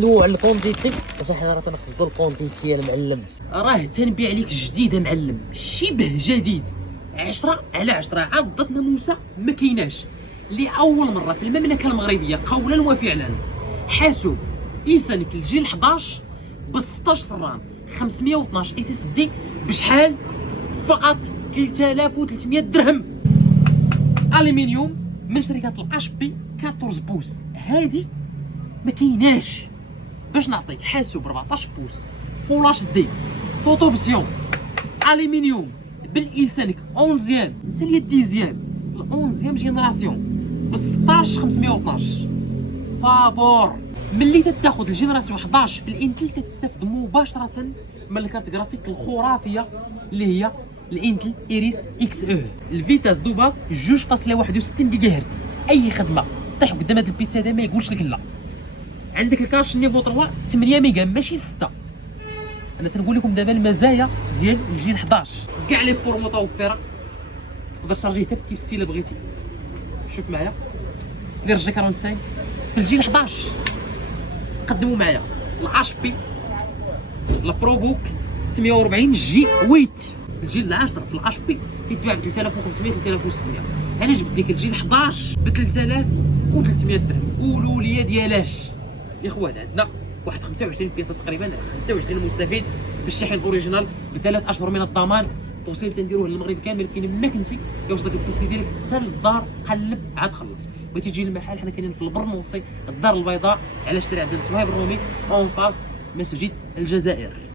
نوع الكونتيتي فحنا راه تنقصدوا الكونتيتي المعلم، راه تنبيع عليك جديده معلم، شبه جديد 10/10. عضت ناموسه ما كايناش، لاول مره في المملكه المغربيه قولا وفعلا. حاسوب ايسانك الجيل 11 ب 16 رام 512 اس اس دي بشحال؟ فقط 3300 درهم. الومنيوم من شركه الاش بي 14 بوس، هادي ما كايناش. باش نعطيك حاسوب 14 بوس فول اش دي فوتوبسيون الومنيوم بالايسانك 11 نسالي ديزيام ال 11 جينيراسيون ب 16512 فابور. ملي تاخذ الجينيراسيون 11 في الانتل تستافد مباشره من الكارت جرافيك الخرافيه اللي هي الانتل ايريس اكس او. الفيتاس دو باز 2.61 جيجا هرتز، اي خدمه طيح قدام هذا البيسي هذا ما يقولش لك لا. عندك الكاش نيفو 3 8 ميجا ماشي 6. انا تنقول لكم دابا المزايا ديال الجيل 11، كاع لي بور متوفره، تقدر تشارجيه حتى بالتيب سي الا بغيتي. شوف معايا اللي رجيك 45 في الجيل 11. قدموا معايا الاش بي البرو بوك 640 جي 8. الجيل العاشر في الاش بي كيتباع ب 3500 3600. انا جبت لك الجيل 11 ب 3300 درهم. قولوا لي ديالاش يا اخوان؟ عندنا واحد 25 بياسه تقريبا، 25 مستفيد بالشحن اوريجينال بثلاث اشهر من الضمان. توصيل تنديروه للمغرب كامل فين ما كنتي، يوصلك البيسي ديالك حتى للدار، قلب عاد خلص. بغيتي تجي للمحل حنا كاينين في البرنوصي الدار البيضاء على شارع عبد السوهيب الرومي اون فاس مسجد الجزائر.